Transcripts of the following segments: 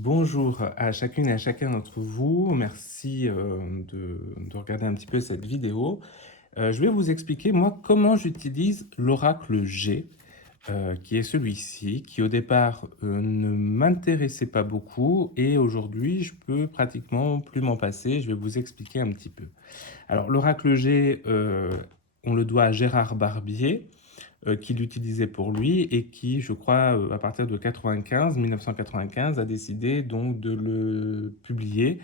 Bonjour à chacune et à chacun d'entre vous. Merci de regarder un petit peu cette vidéo. Je vais vous expliquer moi comment j'utilise l'oracle G, qui est celui-ci, qui au départ ne m'intéressait pas beaucoup et aujourd'hui je peux pratiquement plus m'en passer. Je vais vous expliquer un petit peu. Alors l'oracle G, on le doit à Gérard Barbier qui l'utilisait pour lui et qui, je crois, à partir de 1995, a décidé donc de le publier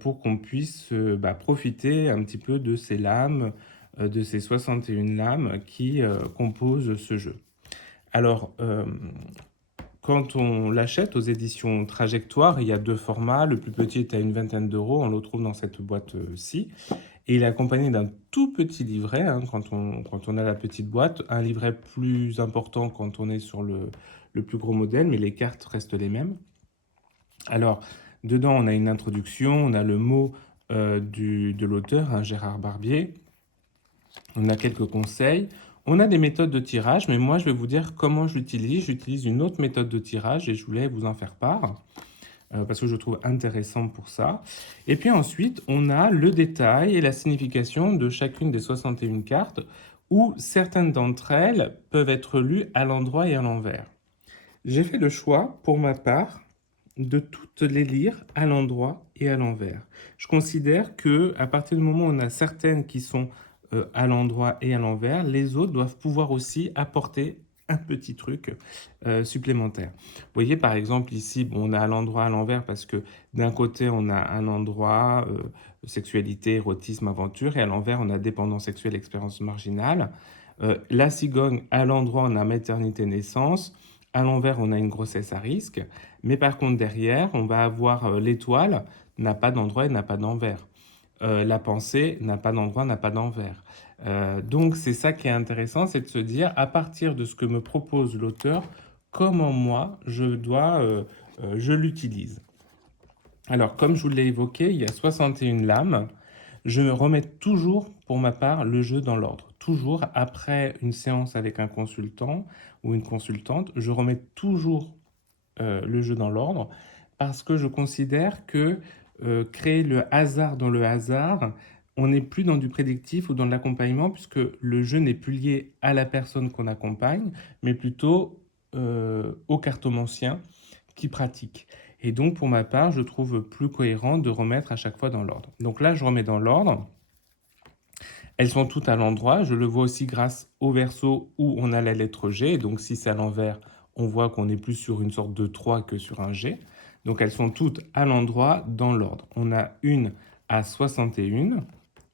pour qu'on puisse profiter un petit peu de ces lames, de ces 61 lames qui composent ce jeu. Alors, quand on l'achète aux éditions Trajectoire, il y a deux formats. Le plus petit est à une vingtaine d'euros, on le trouve dans cette boîte-ci. Et il est accompagné d'un tout petit livret, hein, quand on a la petite boîte, un livret plus important quand on est sur le plus gros modèle, mais les cartes restent les mêmes. Alors, dedans, on a une introduction, on a le mot de l'auteur, hein, Gérard Barbier, on a quelques conseils, on a des méthodes de tirage, mais moi, je vais vous dire comment je l'utilise. J'utilise une autre méthode de tirage et je voulais vous en faire part parce que je trouve intéressant pour ça. Et puis ensuite, on a le détail et la signification de chacune des 61 cartes, où certaines d'entre elles peuvent être lues à l'endroit et à l'envers. J'ai fait le choix, pour ma part, de toutes les lire à l'endroit et à l'envers. Je considère que à partir du moment où on a certaines qui sont à l'endroit et à l'envers, les autres doivent pouvoir aussi apporter un petit truc supplémentaire. Vous voyez par exemple ici, bon, on a à l'endroit, à l'envers parce que d'un côté on a un endroit sexualité, érotisme, aventure et à l'envers on a dépendance sexuelle, expérience marginale. La cigogne, à l'endroit on a maternité, naissance. À l'envers, on a une grossesse à risque, mais par contre derrière, on va avoir l'étoile n'a pas d'endroit et n'a pas d'envers. La pensée n'a pas d'endroit, n'a pas d'envers. Donc c'est ça qui est intéressant, c'est de se dire à partir de ce que me propose l'auteur, comment moi je l'utilise. Alors comme je vous l'ai évoqué, il y a 61 lames. Je remets toujours, pour ma part, le jeu dans l'ordre. Toujours après une séance avec un consultant ou une consultante, je remets toujours le jeu dans l'ordre parce que je considère que créer le hasard dans le hasard, on n'est plus dans du prédictif ou dans de l'accompagnement puisque le jeu n'est plus lié à la personne qu'on accompagne, mais plutôt au cartomancien qui pratique. Et donc, pour ma part, je trouve plus cohérent de remettre à chaque fois dans l'ordre. Donc là, je remets dans l'ordre. Elles sont toutes à l'endroit. Je le vois aussi grâce au verso où on a la lettre G. Donc si c'est à l'envers, on voit qu'on est plus sur une sorte de 3 que sur un G. Donc elles sont toutes à l'endroit dans l'ordre. On a une à 61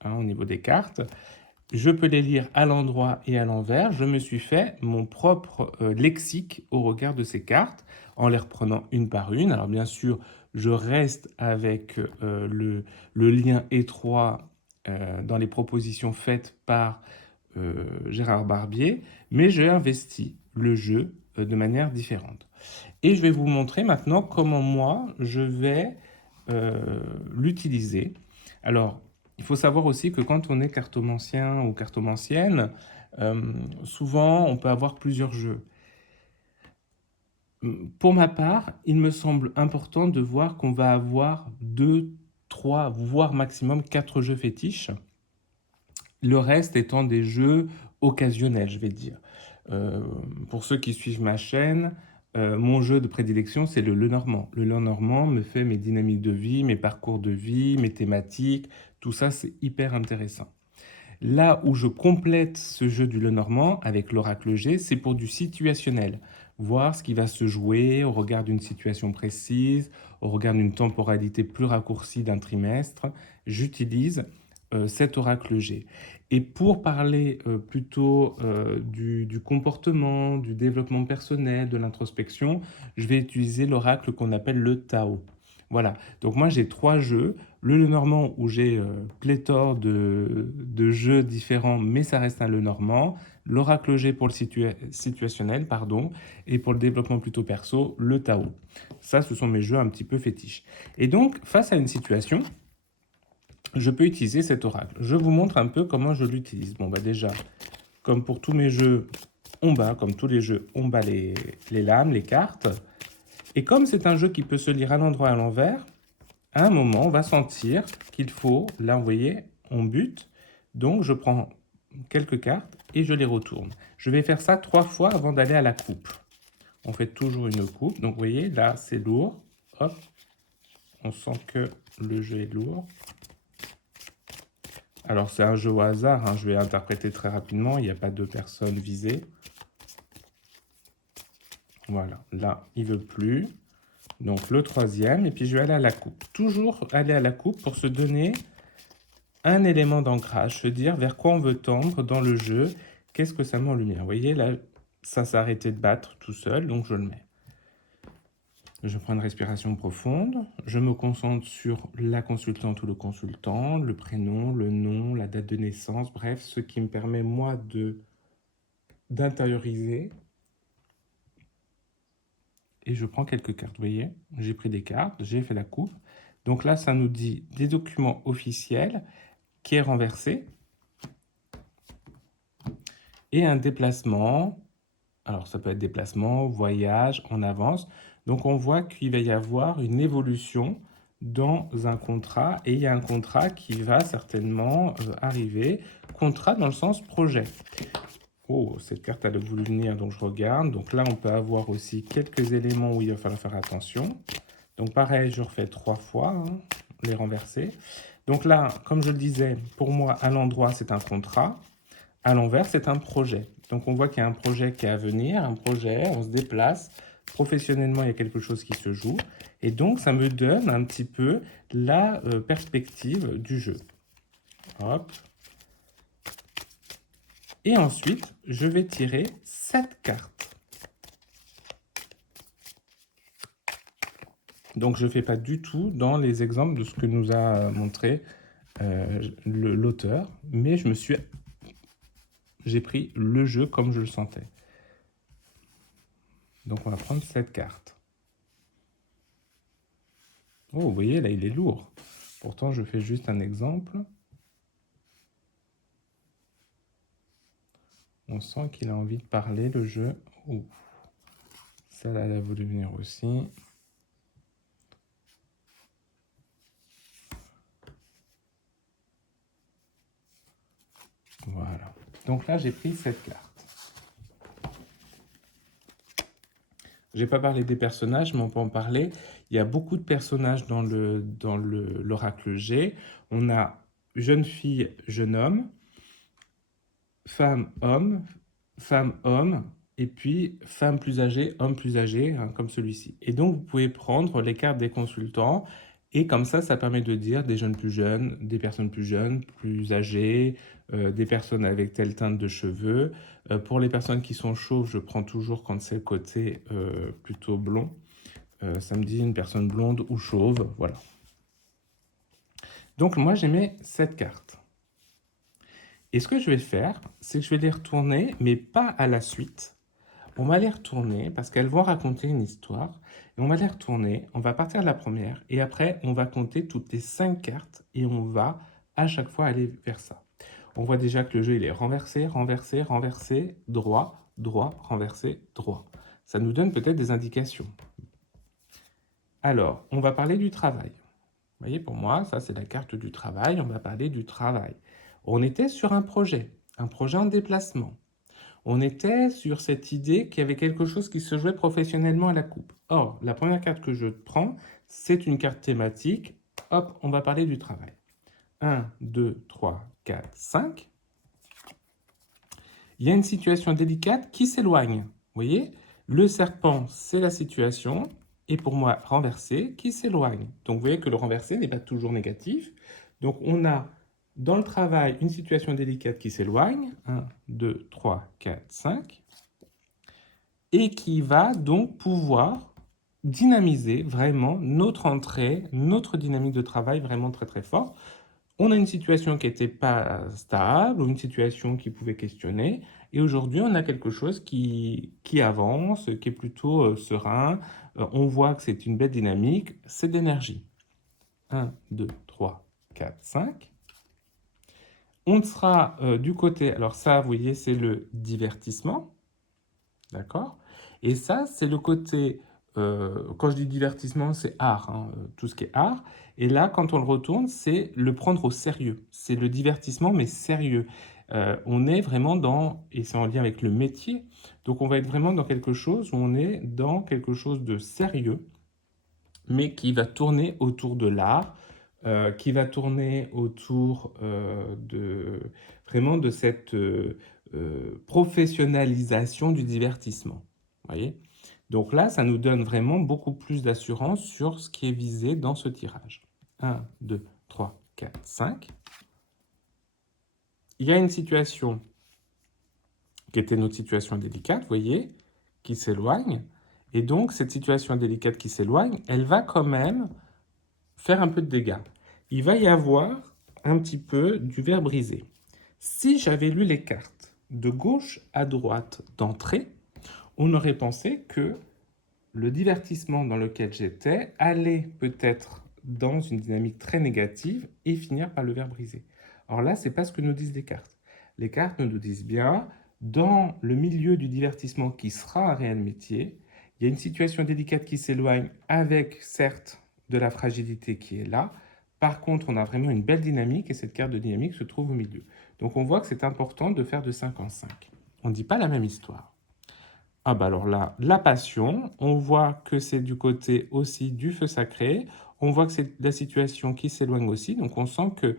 hein, au niveau des cartes. Je peux les lire à l'endroit et à l'envers. Je me suis fait mon propre lexique au regard de ces cartes en les reprenant une par une. Alors bien sûr, je reste avec le lien étroit dans les propositions faites par Gérard Barbier, mais j'ai investi le jeu de manière différente. Et je vais vous montrer maintenant comment moi je vais l'utiliser. Alors, il faut savoir aussi que quand on est cartomancien ou cartomancienne, souvent on peut avoir plusieurs jeux. Pour ma part, il me semble important de voir qu'on va avoir 2, 3, voire maximum 4 jeux fétiches. Le reste étant des jeux occasionnels, je vais dire. Euh, pour ceux qui suivent ma chaîne, mon jeu de prédilection, c'est le Lenormand. Le Lenormand me fait mes dynamiques de vie, mes parcours de vie, mes thématiques. Tout ça, c'est hyper intéressant. Là où je complète ce jeu du Lenormand avec l'oracle G, c'est pour du situationnel. Voir ce qui va se jouer au regard d'une situation précise, au regard d'une temporalité plus raccourcie d'un trimestre. J'utilise cet oracle G. Et pour parler plutôt du comportement, du développement personnel, de l'introspection, je vais utiliser l'oracle qu'on appelle le Tao. Voilà, donc moi j'ai 3 jeux. Le Lenormand où j'ai pléthore de jeux différents, mais ça reste un Lenormand. L'oracle G pour le situationnel, pardon, et pour le développement plutôt perso, le Tao. Ça, ce sont mes jeux un petit peu fétiches. Et donc, face à une situation, je peux utiliser cet oracle. Je vous montre un peu comment je l'utilise. Bon, bah déjà, comme pour tous mes jeux, on bat, comme tous les jeux, on bat les lames, les cartes. Et comme c'est un jeu qui peut se lire à l'endroit et à l'envers, à un moment, on va sentir qu'il faut, là, vous voyez, on bute. Donc, je prends quelques cartes et je les retourne. Je vais faire ça 3 fois avant d'aller à la coupe. On fait toujours une coupe. Donc, vous voyez, là, c'est lourd. Hop, on sent que le jeu est lourd. Alors, c'est un jeu au hasard, hein. Je vais interpréter très rapidement. Il n'y a pas de personne visée. Voilà, là, il ne veut plus. Donc, le troisième. Et puis, je vais aller à la coupe. Toujours aller à la coupe pour se donner un élément d'ancrage, se dire vers quoi on veut tendre dans le jeu. Qu'est-ce que ça met en lumière? Vous voyez, là, ça s'est arrêté de battre tout seul, donc je le mets. Je prends une respiration profonde, je me concentre sur la consultante ou le consultant, le prénom, le nom, la date de naissance, bref, ce qui me permet, moi, d'intérioriser. Et je prends quelques cartes, vous voyez, j'ai pris des cartes, j'ai fait la coupe. Donc là, ça nous dit des documents officiels qui est renversé et un déplacement. Alors, ça peut être déplacement, voyage, en avance. Donc, on voit qu'il va y avoir une évolution dans un contrat et il y a un contrat qui va certainement arriver. Contrat dans le sens projet. Oh, cette carte elle a voulu venir, donc je regarde. Donc là, on peut avoir aussi quelques éléments où il va falloir faire attention. Donc pareil, je refais 3 fois, hein, les renverser. Donc là, comme je le disais, pour moi, à l'endroit, c'est un contrat. À l'envers, c'est un projet. Donc on voit qu'il y a un projet qui est à venir, un projet, on se déplace. Professionnellement, il y a quelque chose qui se joue. Et donc, ça me donne un petit peu la perspective du jeu. Hop. Et ensuite, je vais tirer 7 cartes. Donc, je ne fais pas du tout dans les exemples de ce que nous a montré l'auteur, mais j'ai pris le jeu comme je le sentais. Donc, on va prendre 7 cartes. Oh, vous voyez, là, il est lourd. Pourtant, je fais juste un exemple. On sent qu'il a envie de parler, le jeu. Oh. Ça, là, elle a voulu venir aussi. Voilà. Donc là, j'ai pris cette carte. Je n'ai pas parlé des personnages, mais on peut en parler. Il y a beaucoup de personnages dans l'oracle G. On a jeune fille, jeune homme, femme, homme, et puis femme plus âgée, homme plus âgé, hein, comme celui-ci. Et donc, vous pouvez prendre les cartes des consultants, et comme ça permet de dire des jeunes, des personnes plus jeunes, plus âgées, des personnes avec telle teinte de cheveux. Pour les personnes qui sont chauves, je prends toujours quand c'est le côté plutôt blond. Ça me dit une personne blonde ou chauve, voilà. Donc moi, j'ai mis 7 cartes. Et ce que je vais faire, c'est que je vais les retourner, mais pas à la suite. On va les retourner parce qu'elles vont raconter une histoire. Et on va les retourner, on va partir de la première. Et après, on va compter toutes les 5 cartes et on va à chaque fois aller vers ça. On voit déjà que le jeu, il est renversé, renversé, renversé, droit, droit, renversé, droit. Ça nous donne peut-être des indications. Alors, on va parler du travail. Vous voyez, pour moi, ça, c'est la carte du travail. On va parler du travail. On était sur un projet en déplacement. On était sur cette idée qu'il y avait quelque chose qui se jouait professionnellement à la coupe. Or, la première carte que je prends, c'est une carte thématique. Hop, on va parler du travail. 1, 2, 3, 4, 5. Il y a une situation délicate qui s'éloigne. Vous voyez, le serpent, c'est la situation. Et pour moi, renversé, qui s'éloigne. Donc, vous voyez que le renversé n'est pas toujours négatif. Donc, on a dans le travail une situation délicate qui s'éloigne. 1, 2, 3, 4, 5. Et qui va donc pouvoir dynamiser vraiment notre entrée, notre dynamique de travail vraiment très très fort. On a une situation qui n'était pas stable, ou une situation qui pouvait questionner, et aujourd'hui on a quelque chose qui avance, qui est plutôt serein. On voit que c'est une belle dynamique, c'est d'énergie. 1, 2, 3, 4, 5. On sera du côté, alors ça vous voyez c'est le divertissement, d'accord? Et ça c'est le côté quand je dis divertissement, c'est art, hein, tout ce qui est art. Et là, quand on le retourne, c'est le prendre au sérieux. C'est le divertissement, mais sérieux. On est vraiment dans, et c'est en lien avec le métier, donc on va être vraiment dans quelque chose où on est dans quelque chose de sérieux, mais qui va tourner autour de l'art, qui va tourner autour vraiment de cette professionnalisation du divertissement. Voyez. Donc là, ça nous donne vraiment beaucoup plus d'assurance sur ce qui est visé dans ce tirage. 1, 2, 3, 4, 5. Il y a une situation qui était notre situation délicate, vous voyez, qui s'éloigne. Et donc, cette situation délicate qui s'éloigne, elle va quand même faire un peu de dégâts. Il va y avoir un petit peu du verre brisé. Si j'avais lu les cartes de gauche à droite d'entrée, on aurait pensé que le divertissement dans lequel j'étais allait peut-être dans une dynamique très négative et finir par le verre brisé. Or là, c'est pas ce que nous disent les cartes. Les cartes nous disent bien, dans le milieu du divertissement qui sera un réel métier, il y a une situation délicate qui s'éloigne avec, certes, de la fragilité qui est là. Par contre, on a vraiment une belle dynamique et cette carte de dynamique se trouve au milieu. Donc on voit que c'est important de faire de 5 en 5. On ne dit pas la même histoire. Ah bah alors là, la passion, on voit que c'est du côté aussi du feu sacré, on voit que c'est la situation qui s'éloigne aussi, donc on sent que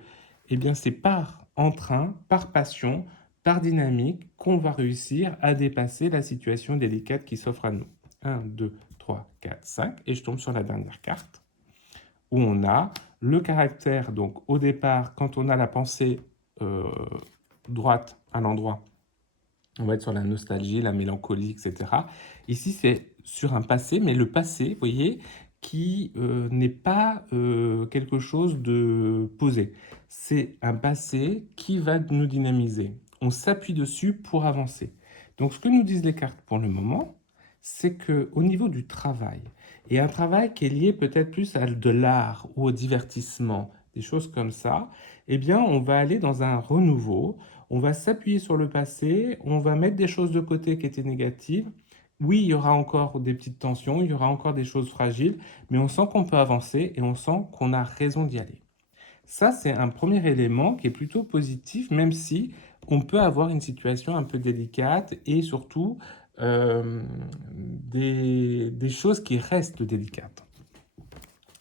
eh bien, c'est par entrain, par passion, par dynamique qu'on va réussir à dépasser la situation délicate qui s'offre à nous. 1, 2, 3, 4, 5, et je tombe sur la dernière carte, où on a le caractère, donc au départ, quand on a la pensée droite à l'endroit, on va être sur la nostalgie, la mélancolie, etc. Ici, c'est sur un passé, mais le passé, vous voyez, qui n'est pas quelque chose de posé. C'est un passé qui va nous dynamiser. On s'appuie dessus pour avancer. Donc, ce que nous disent les cartes pour le moment, c'est qu'au niveau du travail, et un travail qui est lié peut-être plus à de l'art ou au divertissement, des choses comme ça, eh bien, on va aller dans un renouveau. On va s'appuyer sur le passé, on va mettre des choses de côté qui étaient négatives. Oui, il y aura encore des petites tensions, il y aura encore des choses fragiles, mais on sent qu'on peut avancer et on sent qu'on a raison d'y aller. Ça, c'est un premier élément qui est plutôt positif, même si on peut avoir une situation un peu délicate et surtout des choses qui restent délicates.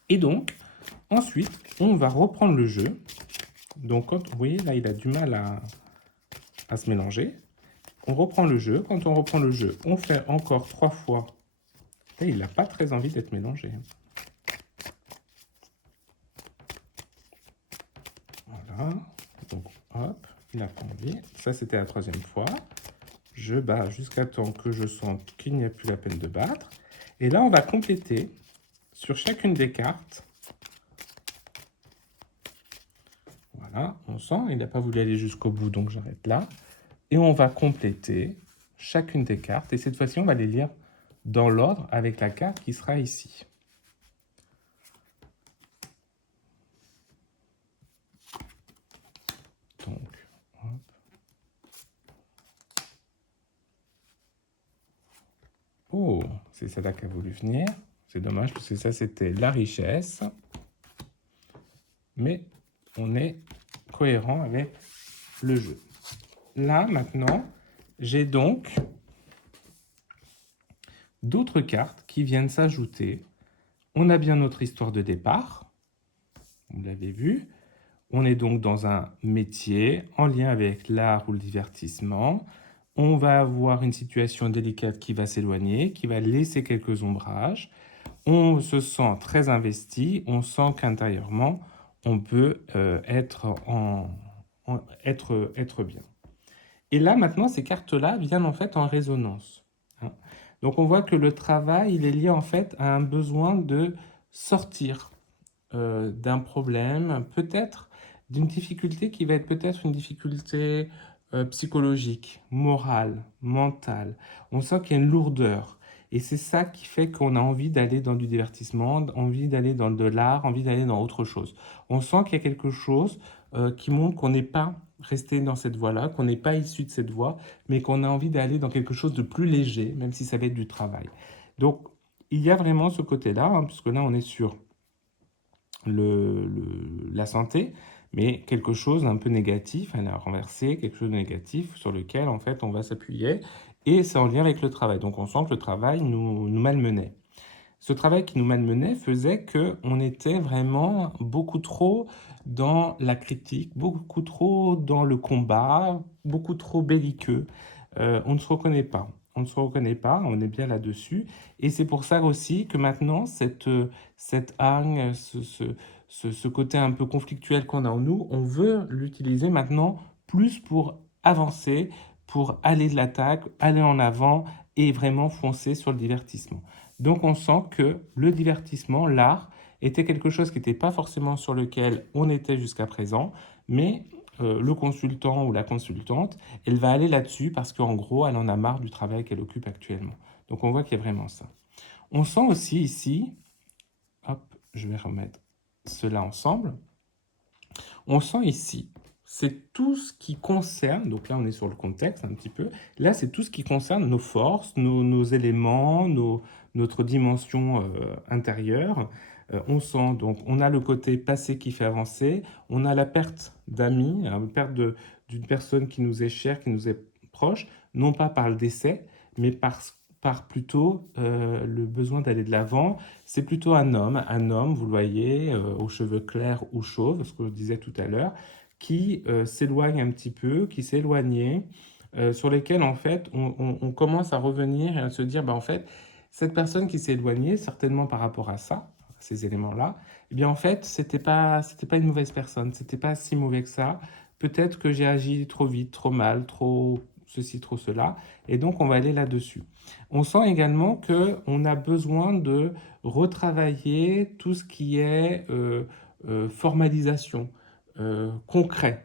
Et donc, ensuite, on va reprendre le jeu. Donc, quand, vous voyez, là, il a du mal à se mélanger. On reprend le jeu. Quand on reprend le jeu, on fait encore 3 fois. Et il n'a pas très envie d'être mélangé. Voilà. Donc, hop, il n'a pas envie. Ça, c'était la 3e fois. Je bats jusqu'à temps que je sente qu'il n'y a plus la peine de battre. Et là, on va compléter sur chacune des cartes. Voilà, on sent, il n'a pas voulu aller jusqu'au bout, donc j'arrête là. Et on va compléter chacune des cartes. Et cette fois-ci, on va les lire dans l'ordre avec la carte qui sera ici. Donc, hop. Oh, c'est celle-là qui a voulu venir. C'est dommage parce que ça, c'était la richesse. Mais on est cohérent avec le jeu. Là, maintenant, j'ai donc d'autres cartes qui viennent s'ajouter. On a bien notre histoire de départ. Vous l'avez vu. On est donc dans un métier en lien avec l'art ou le divertissement. On va avoir une situation délicate qui va s'éloigner, qui va laisser quelques ombrages. On se sent très investi, on sent qu'intérieurement, on peut être bien. Et là, maintenant, ces cartes-là viennent en fait en résonance. Hein. Donc, on voit que le travail, il est lié en fait à un besoin de sortir d'un problème, peut-être d'une difficulté qui va être peut-être une difficulté psychologique, morale, mentale. On sent qu'il y a une lourdeur. Et c'est ça qui fait qu'on a envie d'aller dans du divertissement, envie d'aller dans de l'art, envie d'aller dans autre chose. On sent qu'il y a quelque chose qui montre qu'on n'est pas resté dans cette voie-là, qu'on n'est pas issu de cette voie, mais qu'on a envie d'aller dans quelque chose de plus léger, même si ça va être du travail. Donc, il y a vraiment ce côté-là, hein, puisque là, on est sur la santé, mais quelque chose d'un peu négatif, elle a renversé, quelque chose de négatif sur lequel, en fait, on va s'appuyer, et c'est en lien avec le travail. Donc, on sent que le travail nous malmenait. Ce travail qui nous malmenait faisait qu'on était vraiment beaucoup trop dans la critique, beaucoup trop dans le combat, beaucoup trop belliqueux. On ne se reconnaît pas. On ne se reconnaît pas, on est bien là-dessus. Et c'est pour ça aussi que maintenant, cette hargne, ce côté un peu conflictuel qu'on a en nous, on veut l'utiliser maintenant plus pour avancer, pour aller de l'attaque, aller en avant et vraiment foncer sur le divertissement. Donc on sent que le divertissement, l'art, était quelque chose qui n'était pas forcément sur lequel on était jusqu'à présent, mais le consultant ou la consultante, elle va aller là-dessus parce qu'en gros, elle en a marre du travail qu'elle occupe actuellement. Donc on voit qu'il y a vraiment ça. On sent aussi ici, hop, je vais remettre cela ensemble, on sent ici, c'est tout ce qui concerne, donc là on est sur le contexte un petit peu, là c'est tout ce qui concerne nos forces, nos éléments, notre dimension intérieure. On sent donc, on a le côté passé qui fait avancer, on a la perte d'amis, la perte d'une personne qui nous est chère, qui nous est proche, non pas par le décès, mais par plutôt le besoin d'aller de l'avant. C'est plutôt un homme, vous le voyez, aux cheveux clairs ou chauves, ce que je disais tout à l'heure, qui s'éloigne un petit peu, qui s'éloignait, sur lesquels en fait on commence à revenir et à se dire, bah, en fait, cette personne qui s'est éloignée, certainement par rapport à ça, à ces éléments-là, eh bien en fait, c'était pas une mauvaise personne, c'était pas si mauvais que ça. Peut-être que j'ai agi trop vite, trop mal, trop ceci, trop cela, et donc on va aller là-dessus. On sent également qu'on a besoin de retravailler tout ce qui est formalisation, concret.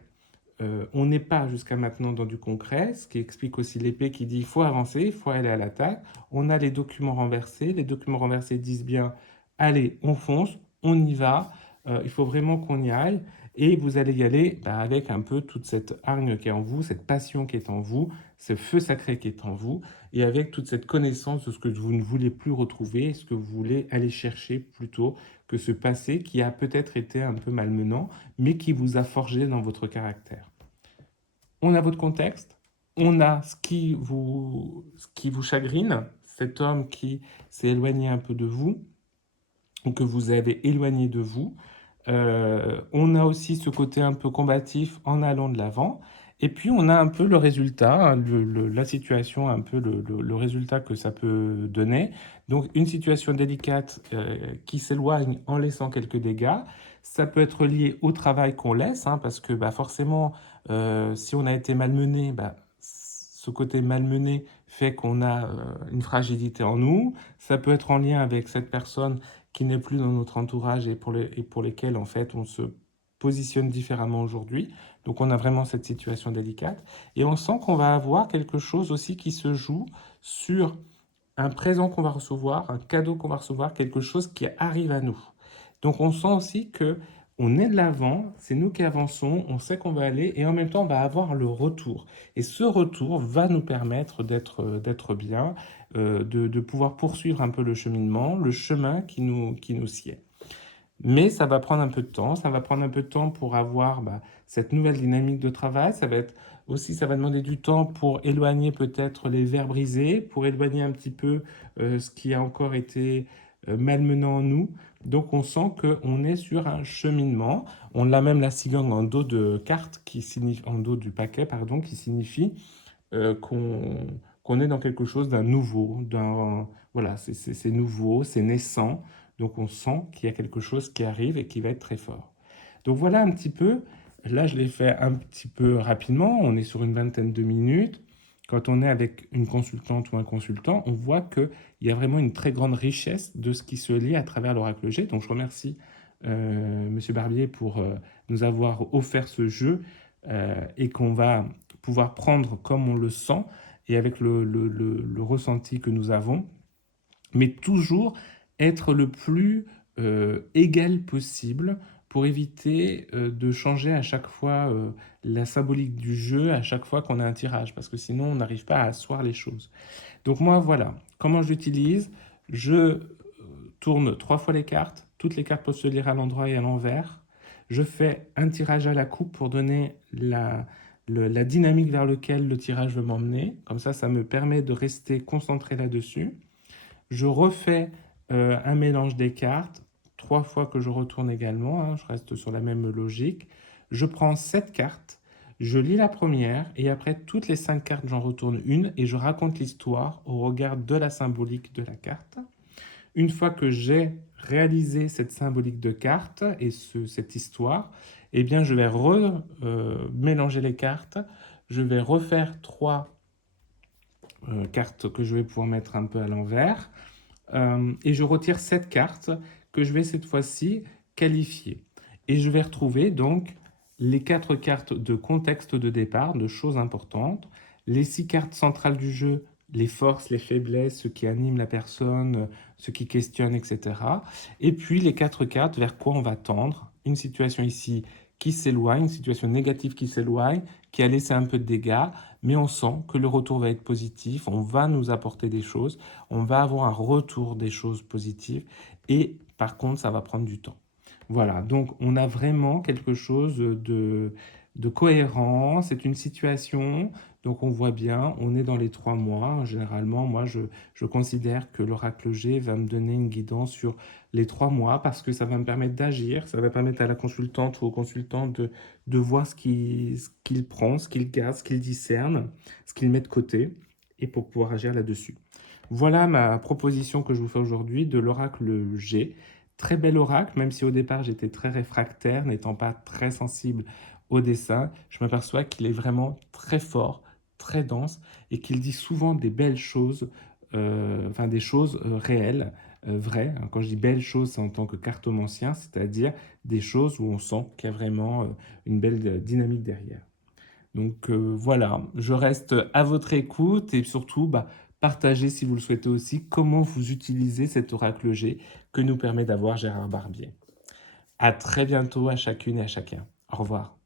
On n'est pas jusqu'à maintenant dans du concret, ce qui explique aussi l'épée qui dit il faut avancer, il faut aller à l'attaque. On a les documents renversés. Les documents renversés disent bien allez, on fonce, on y va, il faut vraiment qu'on y aille. Et vous allez y aller avec un peu toute cette hargne qui est en vous, cette passion qui est en vous, ce feu sacré qui est en vous, et avec toute cette connaissance de ce que vous ne voulez plus retrouver, ce que vous voulez aller chercher plutôt que ce passé qui a peut-être été un peu malmenant, mais qui vous a forgé dans votre caractère. On a votre contexte, on a ce qui vous chagrine, cet homme qui s'est éloigné un peu de vous, ou que vous avez éloigné de vous. On a aussi ce côté un peu combatif en allant de l'avant. Et puis on a un peu le résultat, hein, la situation, un peu le résultat que ça peut donner. Donc une situation délicate qui s'éloigne en laissant quelques dégâts. Ça peut être lié au travail qu'on laisse, hein, parce que bah, forcément, si on a été malmené, bah, ce côté malmené fait qu'on a une fragilité en nous. Ça peut être en lien avec cette personne qui n'est plus dans notre entourage et pour lesquels en fait on se positionne différemment aujourd'hui. Donc on a vraiment cette situation délicate et on sent qu'on va avoir quelque chose aussi qui se joue sur un présent qu'on va recevoir, un cadeau qu'on va recevoir, quelque chose qui arrive à nous. Donc on sent aussi que on est de l'avant, c'est nous qui avançons, on sait qu'on va aller et en même temps on va avoir le retour. Et ce retour va nous permettre d'être bien, de pouvoir poursuivre un peu le cheminement, le chemin qui nous sied. Mais ça va prendre un peu de temps, ça va prendre un peu de temps pour avoir cette nouvelle dynamique de travail, ça va être aussi, ça va demander du temps pour éloigner peut-être les vers brisés, pour éloigner un petit peu ce qui a encore été malmenant en nous. Donc on sent qu'on est sur un cheminement. On a même la cigogne en dos de carte, qui signifie, en dos du paquet, pardon, qui signifie qu'on est dans quelque chose d'un nouveau, voilà, c'est nouveau, c'est naissant. Donc on sent qu'il y a quelque chose qui arrive et qui va être très fort. Donc voilà un petit peu, là je l'ai fait un petit peu rapidement, on est sur une vingtaine de minutes. Quand on est avec une consultante ou un consultant, on voit qu'il y a vraiment une très grande richesse de ce qui se lit à travers l'oracle G. Donc je remercie Monsieur Barbier pour nous avoir offert ce jeu et qu'on va pouvoir prendre comme on le sent et avec le ressenti que nous avons, mais toujours être le plus égal possible pour éviter de changer à chaque fois la symbolique du jeu à chaque fois qu'on a un tirage, parce que sinon on n'arrive pas à asseoir les choses. Donc moi voilà, comment je l'utilise, Je tourne 3 fois les cartes. Toutes les cartes peuvent se lire à l'endroit et à l'envers. Je fais un tirage à la coupe pour donner la dynamique vers laquelle le tirage veut m'emmener. Comme ça me permet de rester concentré là-dessus. Je refais un mélange des cartes, 3 fois que je retourne également, hein, je reste sur la même logique. Je prends 7 cartes, je lis la première, et après toutes les 5 cartes, j'en retourne une, et je raconte l'histoire au regard de la symbolique de la carte. Une fois que j'ai réalisé cette symbolique de carte et cette histoire, eh bien, je vais mélanger les cartes. Je vais refaire 3 cartes que je vais pouvoir mettre un peu à l'envers. Et je retire 7 cartes que je vais cette fois-ci qualifier. Et je vais retrouver donc les 4 cartes de contexte de départ, de choses importantes, les 6 cartes centrales du jeu, les forces, les faiblesses, ce qui anime la personne, ce qui questionne, etc. Et puis les 4 cartes vers quoi on va tendre. Une situation ici qui s'éloigne, une situation négative qui s'éloigne, qui a laissé un peu de dégâts, mais on sent que le retour va être positif, on va nous apporter des choses, on va avoir un retour des choses positives, et par contre, ça va prendre du temps. Voilà, donc on a vraiment quelque chose de cohérent, c'est une situation, donc on voit bien, on est dans les 3 mois. Généralement, moi, je considère que l'oracle G va me donner une guidance sur les 3 mois parce que ça va me permettre d'agir, ça va permettre à la consultante ou au consultant de voir ce qu'il prend, ce qu'il garde, ce qu'il discerne, ce qu'il met de côté, et pour pouvoir agir là-dessus. Voilà ma proposition que je vous fais aujourd'hui de l'oracle G. Très bel oracle, même si au départ j'étais très réfractaire, n'étant pas très sensible au dessin, je m'aperçois qu'il est vraiment très fort, très dense, et qu'il dit souvent des belles choses, enfin des choses réelles, vraies. Quand je dis belles choses, c'est en tant que cartomancien, c'est-à-dire des choses où on sent qu'il y a vraiment une belle dynamique derrière. Donc voilà, je reste à votre écoute et surtout, partagez si vous le souhaitez aussi comment vous utilisez cet oracle G que nous permet d'avoir Gérard Barbier. À très bientôt à chacune et à chacun. Au revoir.